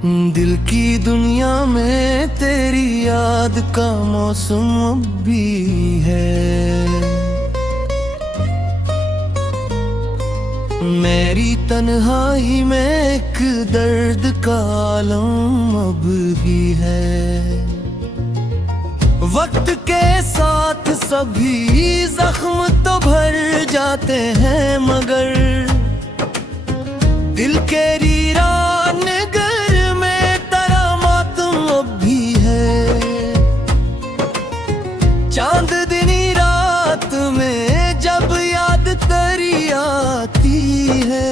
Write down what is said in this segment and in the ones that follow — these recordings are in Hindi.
दिल की दुनिया में तेरी याद का मौसम अब भी है। मेरी तन्हाई में एक दर्द का आलम अब भी है। वक्त के साथ सभी जख्म तो भर जाते हैं, मगर दिल के वीरान घर में तेरा मातम अब भी है। चांद दिनी रात में जब याद तेरी आती है,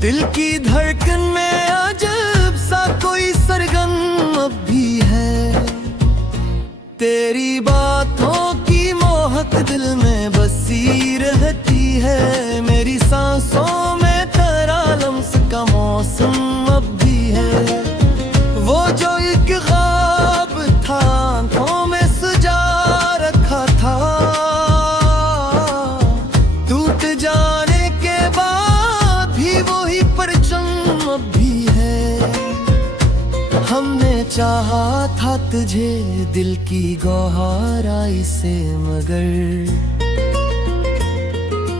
दिल की धड़कन में अजब सा कोई सरगम अब भी है। तेरी बातों की मोहक दिल में बसी रहती है। मेरी सांसों में तेरा लम्स का मौसम अब भी है। वो जो एक ख्वाब था आँखों में सजा रखा था, टूट जाने के बाद भी वही परचम अब भी है। हमने चाहा था तुझे दिल की गहराई से, मगर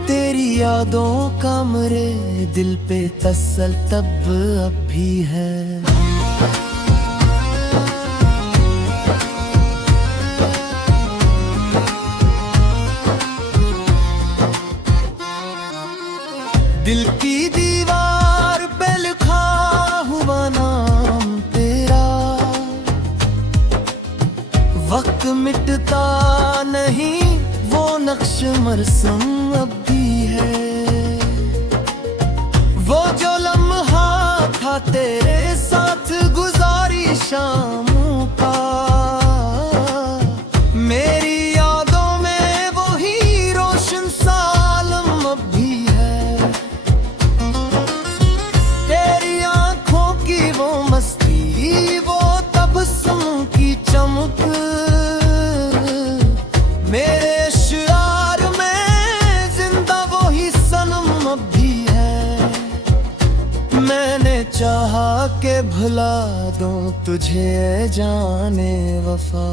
तेरी यादों का मरे दिल पे तसल्तब अब भी है। दिल की दीवार पे लिखा हुआ नाम तेरा, वक्त मिटता नहीं वो नक्श मरसम अब भी है। वो जो लम्हा था तेरे साथ गुजारी शामों का, मेरी यादों में वही रोशन सा आलम अब भी है। तेरी आंखों की वो मस्ती, वो तबस्सुम की चमक, मेरे शियार में जिंदा वही सनम अब भी है। मैंने चाहा के भुला दूं तुझे जाने वफा,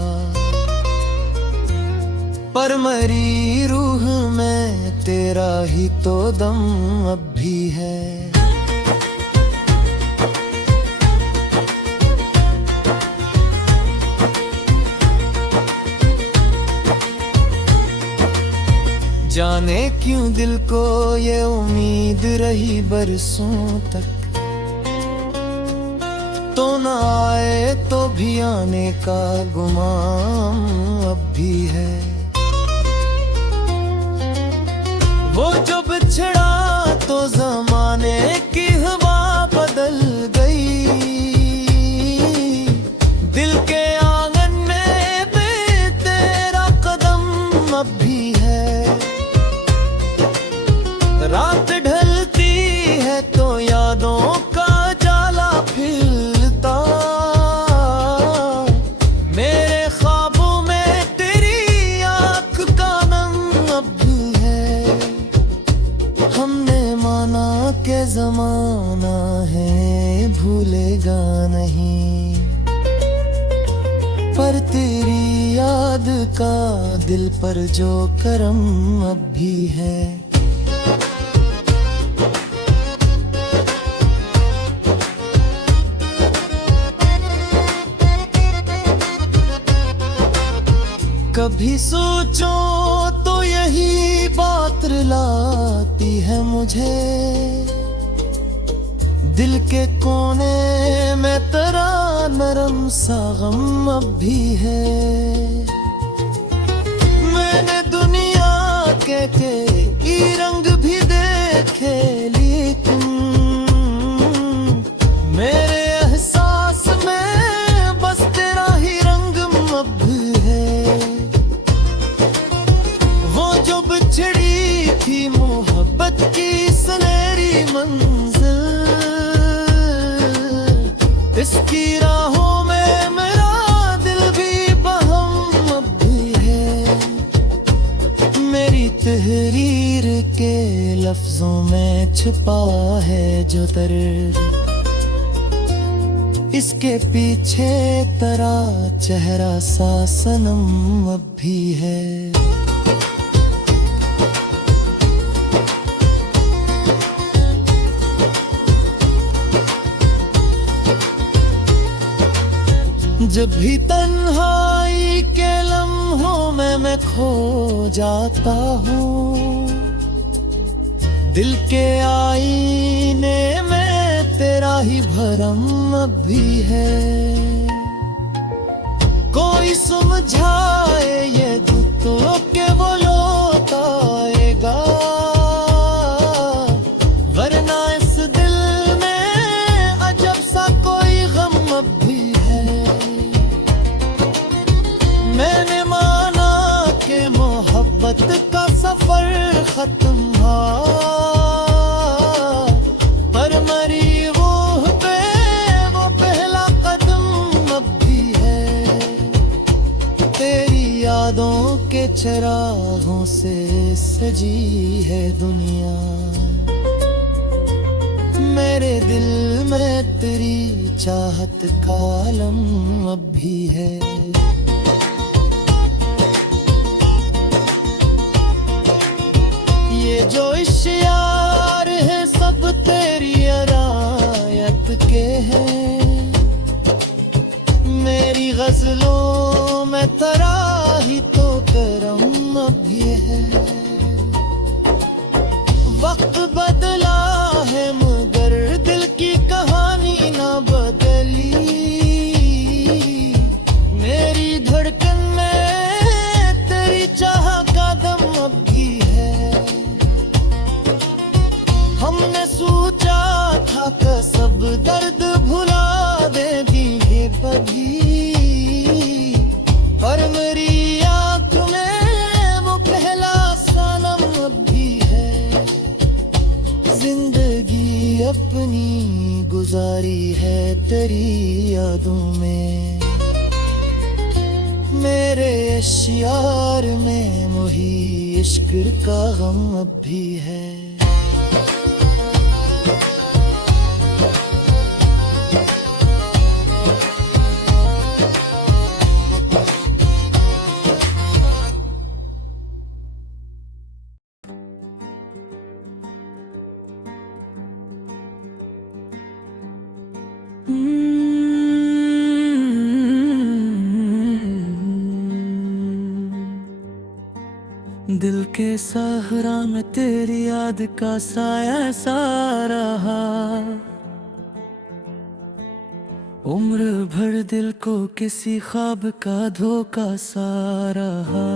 पर मरी रूह में तेरा ही तो दम अब भी है। जाने क्यों दिल को ये उम्मीद रही बरसों तक, तो न आए तो भी आने का गुमान अब भी है। वो जो बिछड़ा तो जमाने की हवा बदल गई, दिल के आंगन में भी तेरा कदम अब भी है। रात ढलती है तो यादों का जाला फैलता, मेरे ख्वाबों में तेरी आँख का नम अब भी है। हमने माना के जमाना है भूलेगा नहीं, पर तेरी याद का दिल पर जो करम अब भी है। कभी सोचो तो यही बात रुलाती है मुझे, दिल के कोने में तेरा नरम सा गम अब भी है। मैंने दुनिया के कई रंग भी देखे, लेकिन मेरे एहसास में बस तेरा ही रंग अब है। वो जो बिछड़ी थी मोहब्बत की सुनहरी मंजिल, इसकी राहों में मेरा दिल भी बहम अब भी है। मेरी तहरीर के लफ्जों में छिपा है जो दर्द, इसके पीछे तेरा चेहरा सा सनम अब भी है। जब भी तन्हाई के लम्हों में मैं खो जाता हूँ, दिल के आईने में तेरा ही भरम अब भी है। कोई समझाए ये दुख तो के वो लौट आएगा, वरना इस दिल में अजब सा कोई गम अब भी है। मैंने माना कि मोहब्बत का सफर खत्म हुआ, पर मरी रूह पे वो पहला कदम अब भी है। तेरी यादों के चिरागों से सजी है दुनिया, मेरे दिल में तेरी चाहत का आलम अब भी है। ये जो इश्यार है सब तेरी अरायत के हैं, मेरी गजलों में तेरा ही तो करम अब भी है। वक्त बदला है मगर दिल की कहानी ना बदली, मेरी धड़कन में तेरी चाह का दम अब भी है। हमने सोचा था कि सब दर्द भुला देगी ये कभी, पर मेरी आँख में वो पहला सनम अब भी है। जिंदगी अपनी गुजारी है तेरी यादों में, मेरे इश्यार में मोही इश्क का गम अब भी है। दिल के सहरा में तेरी याद का साया सा रहा, उम्र भर दिल को किसी ख्वाब का धोखा सा रहा।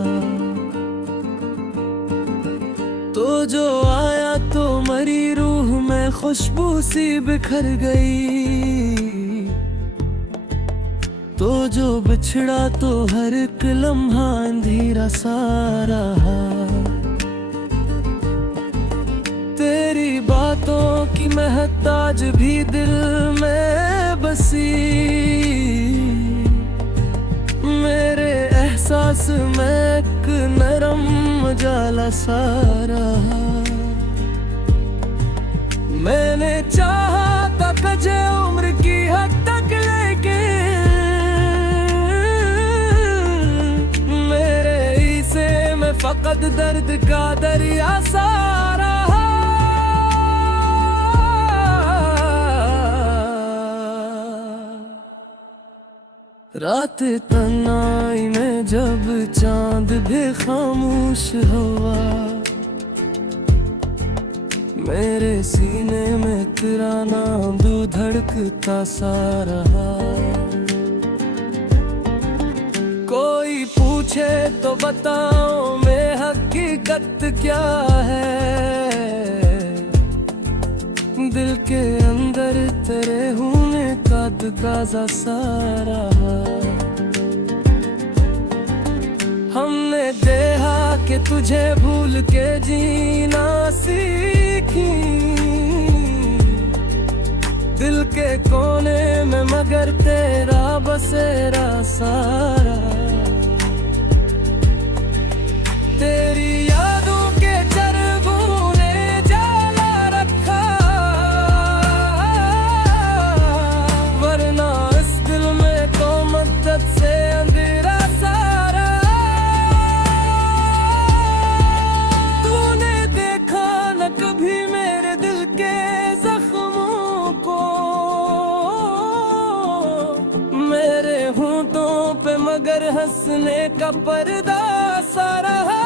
तो जो आया तो मरी रूह में खुशबू सी बिखर गई, तो जो बिछड़ा तो हर एक लम्हा अंधेरा सा रहा। तेरी बातों की महताज भी दिल में बसी, मेरे एहसास में एक नरम जाला सा रहा। मैंने चाहा था कजे उम्र की हद तक लेके, फकत दर्द का दरिया सा रहा। रात तन्हाई में जब चांद भी खामोश हुआ, मेरे सीने में तेरा नाम धड़कता सा रहा। कोई पूछे तो बताओ मैं हकीकत क्या है, दिल के अंदर तेरे होने का तकाज़ा सा रहा। हमने देखा कि तुझे भूल के जीना सीखी, दिल के कोने में मगर तेरा बसेरा सारा। तेरी यादों के चरगों ने जाला रखा, वरना मगर हंसने का पर्दा सा रहा।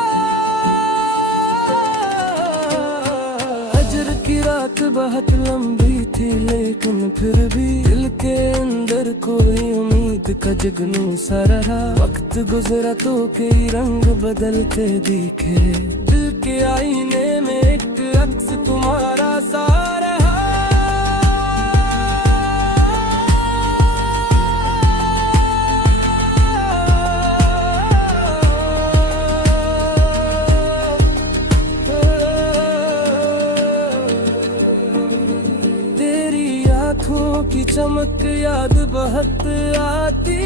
फजर की रात बहुत लंबी थी लेकिन फिर भी दिल के अंदर कोई उम्मीद का जगनू सा रहा। वक्त गुजरा तो कई रंग बदलते दिखे, दिल के आईने में एक अक्स तुम्हारा सा रहा। आँखों की चमक याद बहुत आती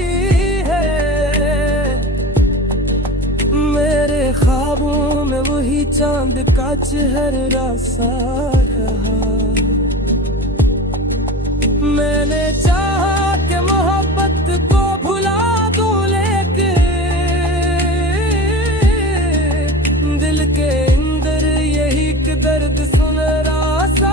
है, मेरे ख्वाबों में वही चांद का चेहरा सा रहा। मैंने चाहा कि मोहब्बत को भुला दूं लेकिन दिल के अंदर यही एक दर्द सुन रहा सा।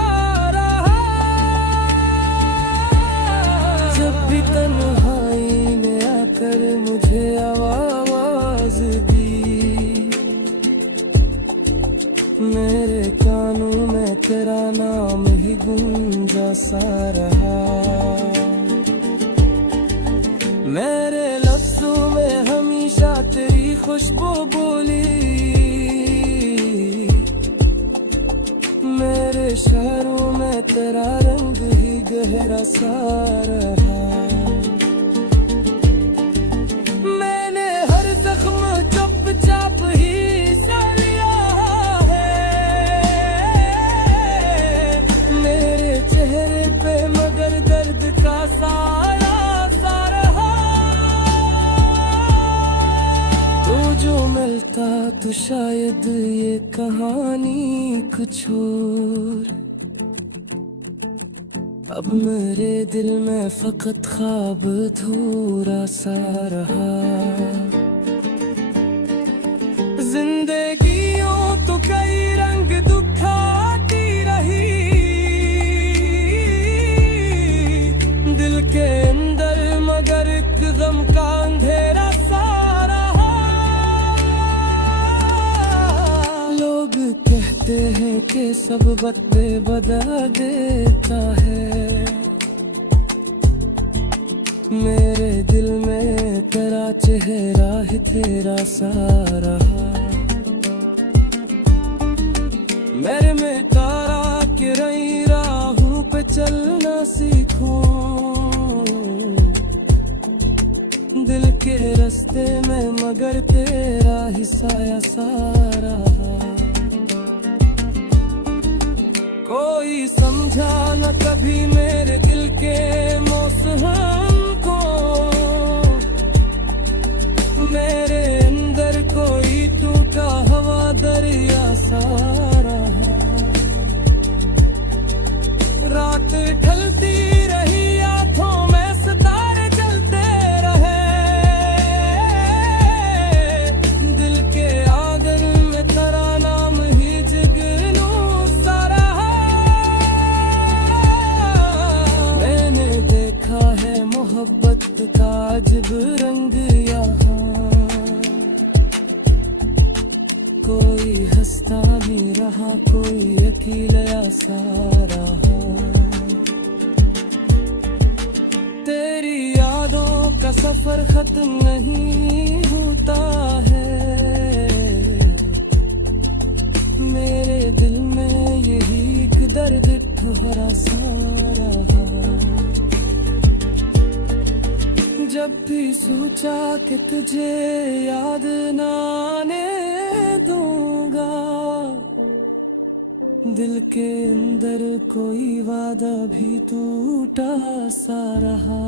जब भी तन्हाई ने आकर मुझे आवाज दी, मेरे कानों में तेरा नाम ही गूंजा सा रहा। मेरे लफ्जों में हमेशा तेरी खुशबू बोली, मेरे शहरों में तेरा रंग ही गहरा सा रहा। मैंने हर जख्म चुपचाप ही सह लिया है, मेरे चेहरे पे मगर दर्द का साया सा रहा। तो जो मिलता तो शायद ये कहानी कुछ और, अब मेरे दिल में फकत ख्वाब अधूरा सा रहा। जिंदगियों तो कई रंग दिखाती रही, दिल के अंदर मगर एक गम का अंधेरा सा रहा। लोग कहते हैं कि सब बदले बदल देता है, मेरे दिल में तेरा चेहरा ही तेरा सा रहा। मेरे में तारा के रही राहों पे चलना सीखूं, दिल के रास्ते में मगर तेरा ही साया सा रहा। कोई समझा न कभी मेरे दिल के मौसम को, मेरे अंदर कोई टूटा हवा दरिया सा रहा। रात ढलती रही आंखों में सितारे जलते रहे, दिल के आंगन में तेरा नाम ही जगनू सा रहा। मैंने देखा है मोहब्बत का अजब रंग यहाँ, कोई हंसता नहीं रहा कोई अकेला सा रहा। तेरी यादों का सफर खत्म नहीं होता है, मेरे दिल में यही एक दर्द ठहरा सा रहा। जब भी सोचा कि तुझे याद ना आने दूंगा, दिल के अंदर कोई वादा भी टूटा सा रहा।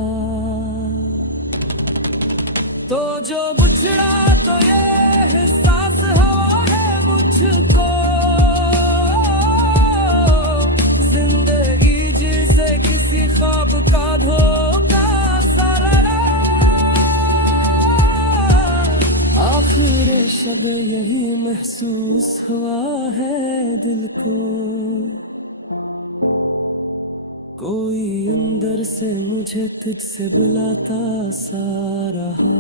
तो जो बिछड़ा तो ये एहसास हवा है मुझको, जिंदगी जिसे किसी ख्वाब का धोखा सा रहा। आखिर शब यही महसूस हुआ है दिल को, कोई अंदर से मुझे तुझसे बुलाता सा रहा।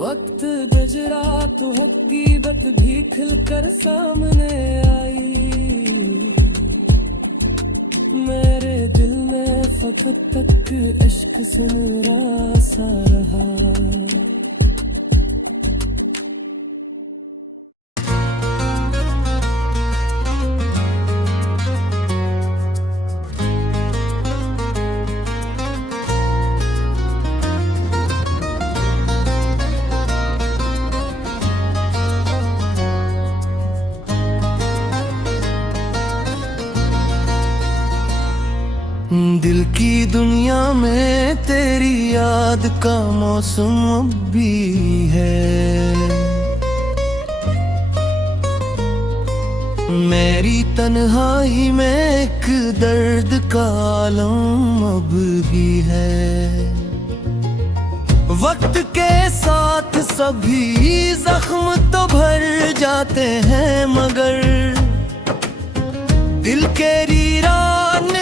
वक्त गुजरा तो हकीकत भी खिलकर सामने आई। मेरे दिल में फकत तक इश्क सुनहरा सा रहा। दिल की दुनिया में तेरी याद का मौसम अब भी है। मेरी तन्हाई में एक दर्द का आलम अब भी है। वक्त के साथ सभी जख्म तो भर जाते हैं, मगर दिल के वीरान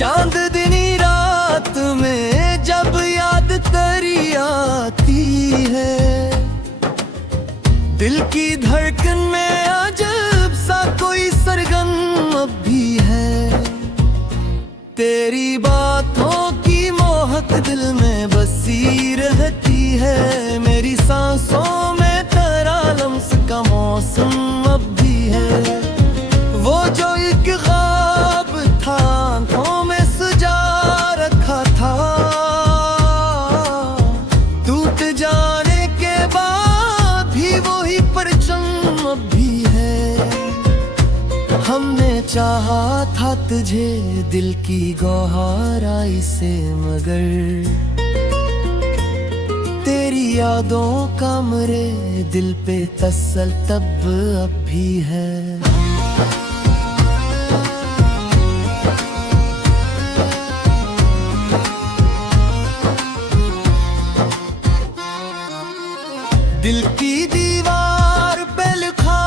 चांदनी रात में जब याद तेरी आती है, दिल की धड़कन में अजब सा कोई सरगम अब भी है। तेरी बातों की मोहक दिल में बसी रहती है। मेरी सांसों में तेरा लम्स का मौसम अब भी है। वो जो एक ख्वाब था आँखों में सजा रखा था, टूट जाने के बाद भी वही परचम अब भी है। हमने चाहा था तुझे दिल की गहराई से, मगर तेरी यादों का मेरे दिल पे तसल्तब अब भी है। दिल की दीवार पे लिखा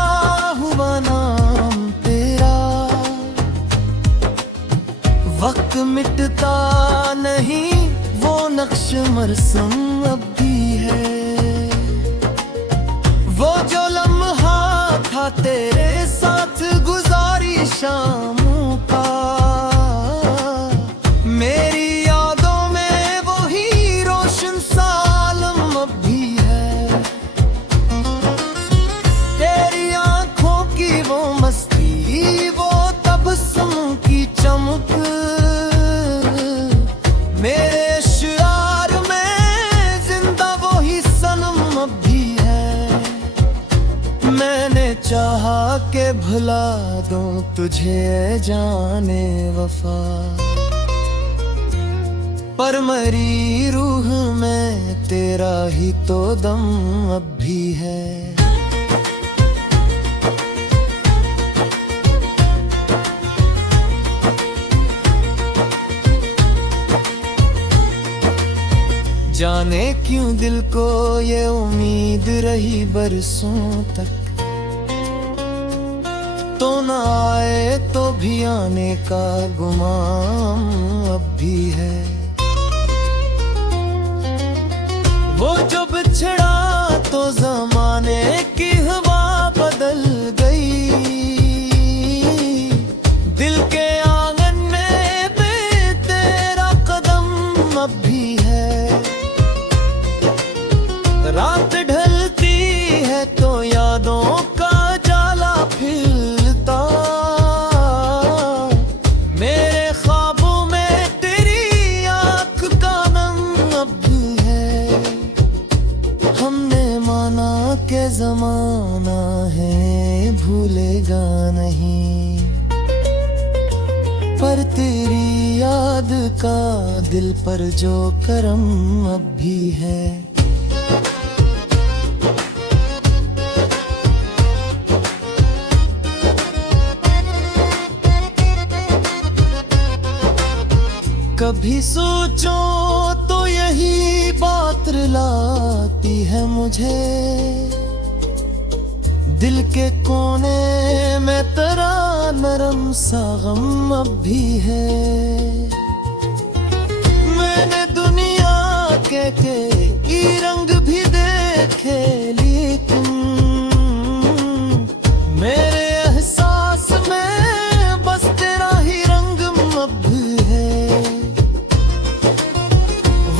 हुआ नाम तेरा, वक्त मिटता नहीं वो नक्श मरसम अब भी है। वो जो लम्हा था तेरे साथ गुजारी शामों का, मेरी यादों में वही रोशन सा आलम अब भी है। तेरी आंखों की वो मस्ती, वो तबस्सुम की चमक, मेरे शियार में जिंदा वही सनम अब भी है। मैंने चाहा के भुला दूं तुझे जाने वफा, पर मरी रूह में तेरा ही तो दम अब भी है। जाने क्यों दिल को ये उम्मीद रही बरसों तक, तो न आए तो भी आने का गुमान अब भी है। वो जो बिछड़ा तो जमाने की हवा बदल गई, दिल के आंगन में भी तेरा कदम अब भी है। रात ढलती है तो यादों का जाला फैलता, मेरे ख्वाबों में तेरी आँख का नम अब भी है। हमने माना के जमाना है भूलेगा नहीं, पर तेरी याद का दिल पर जो करम अब भी है। कभी सोचो तो यही बात रुलाती है मुझे, दिल के कोने में तेरा नरम सा गम अब भी है। मैंने दुनिया के कई रंग भी देखे, लेकिन मेरे एहसास में बस तेरा ही रंग अब भी है।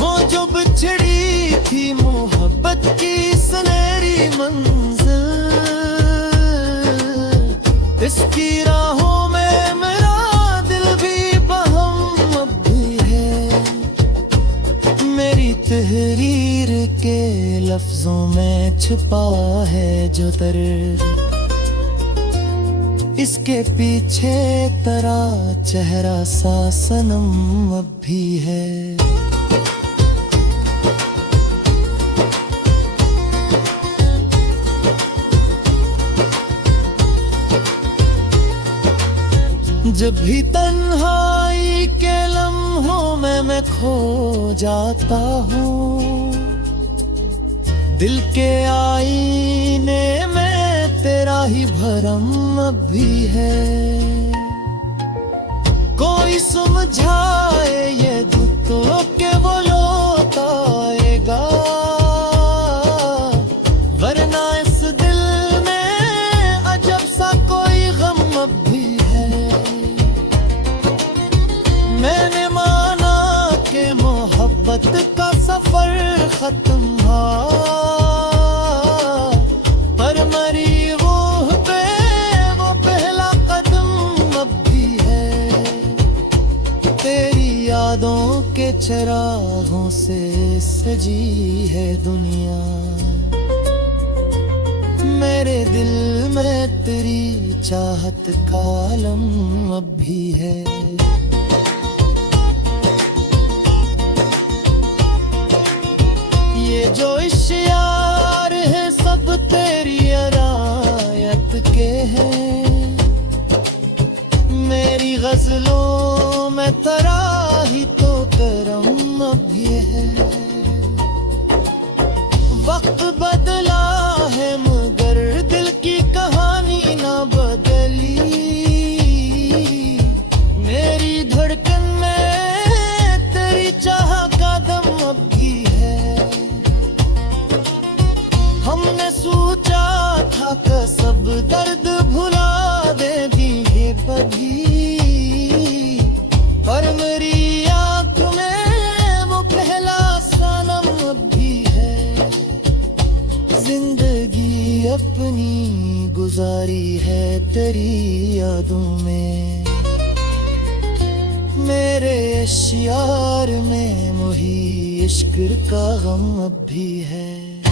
वो जो बिछड़ी थी मोहब्बत की सुनहरी मंजिल, इसकी राहों में मेरा दिल भी बहम अब भी है। मेरी तहरीर के लफ्जों में छुपा है जो दर्द, इसके पीछे तेरा चेहरा सा सनम अब भी है। जब भी तन्हाई के लम्हों में मैं खो जाता हूँ, दिल के आईने में तेरा ही भरम अब भी है। कोई समझाए ये दुख तो के वो लौट आएगा, वरना इस दिल में अजब सा कोई गम अब भी है। मैंने माना कि मोहब्बत का सफर खत्म हुआ, पर मरी रूह पे वो पहला कदम अब भी है। तेरी यादों के चिरागों से सजी है दुनिया, मेरे दिल में तेरी चाहत का आलम अब भी है। ये जो इश्यार है सब तेरी अरायत के हैं, मेरी गजलों में तेरा ही तो करम अब भी है। वक्त बदला है मगर दिल की कहानी ना बदली, मेरी धड़कन में तेरी चाह का दम अब भी है। हमने सोचा था कि सब दर्द भुला देंगे कभी, पर मेरी आँख में वो पहला सनम अब भी है। जिंदगी अपनी गुजारी है तेरी यादों में, मेरे इश्यार में वही इश्क का गम अब भी है।